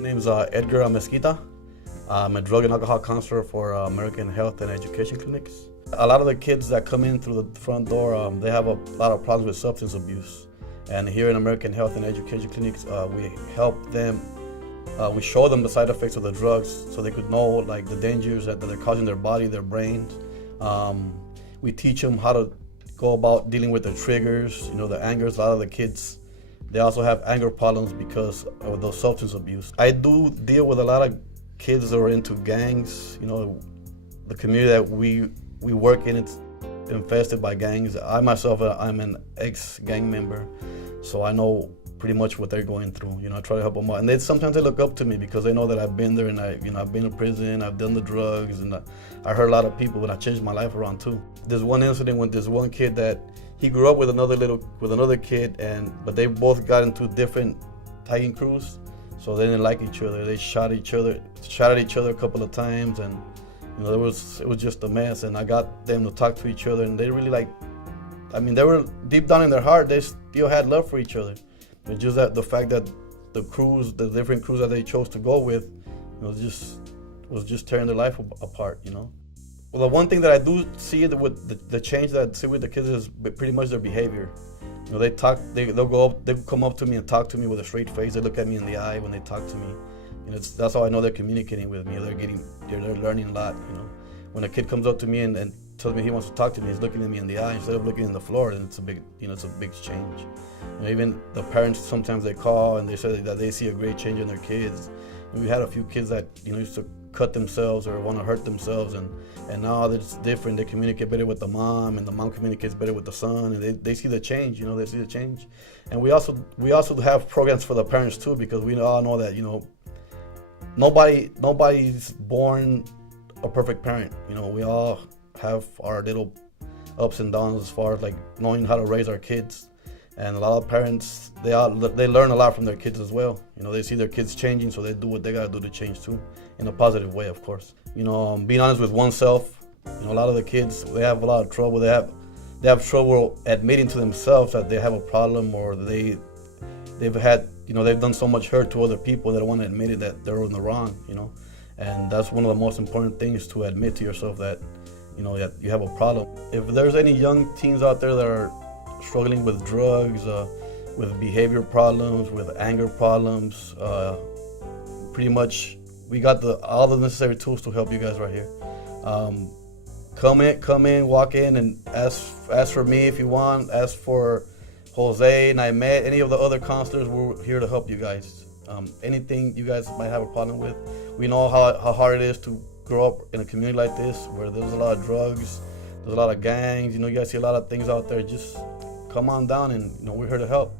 My name is Edgar Amezquita. I'm a drug and alcohol counselor for American Health and Education Clinics. A lot of the kids that come in through the front door, they have a lot of problems with substance abuse. And here in American Health and Education Clinics, we help them, we show them the side effects of the drugs so they could know like the dangers that they're causing their body, their brains. We teach them how to go about dealing with the triggers, the angers. A lot of the kids, they also have anger problems because of those substance abuse. I do deal with a lot of kids that are into gangs. The community that we work in, it's infested by gangs. I myself, I'm an ex-gang member, so I know pretty much what they're going through. I try to help them out, and sometimes they look up to me because they know that I've been there, and I've been in prison, I've done the drugs, and I hurt a lot of people, and I changed my life around too. There's one incident with this one kid that he grew up with another kid, but they both got into different tagging crews, so they didn't like each other. They shot at each other a couple of times, and it was just a mess. And I got them to talk to each other, and they really they were deep down in their heart, they still had love for each other. It's just that the fact that the different crews that they chose to go with, was just tearing their life apart. Well, the one thing that I do see with the change that I see with the kids is pretty much their behavior. They'll come up to me and talk to me with a straight face. They look at me in the eye when they talk to me. That's how I know they're communicating with me. They're learning a lot. When a kid comes up to me and tells me he wants to talk to me, he's looking at me in the eye instead of looking in the floor, and it's a big change. Even the parents, sometimes they call and they say that they see a great change in their kids. And we had a few kids that used to cut themselves or want to hurt themselves, and now it's different. They communicate better with the mom, and the mom communicates better with the son, and they see the change. They see the change. And we also have programs for the parents too, because we all know that nobody's born a perfect parent. We all have our little ups and downs as far as like knowing how to raise our kids. And a lot of parents, they learn a lot from their kids as well. They see their kids changing, so they do what they gotta do to change too, in a positive way, of course. Being honest with oneself. A lot of the kids, they have a lot of trouble. They have trouble admitting to themselves that they have a problem, or they've done so much hurt to other people, they don't want to admit it, that they're in the wrong. And that's one of the most important things, to admit to yourself that that you have a problem. If there's any young teens out there that are struggling with drugs, with behavior problems, with anger problems, pretty much we got all the necessary tools to help you guys right here. Come in, walk in, and ask for me if you want. Ask for Jose, Naimet, any of the other counselors. We're here to help you guys. Anything you guys might have a problem with. We know how hard it is to grow up in a community like this, where there's a lot of drugs, there's a lot of gangs. You guys see a lot of things out there. Just come on down, and we're here to help.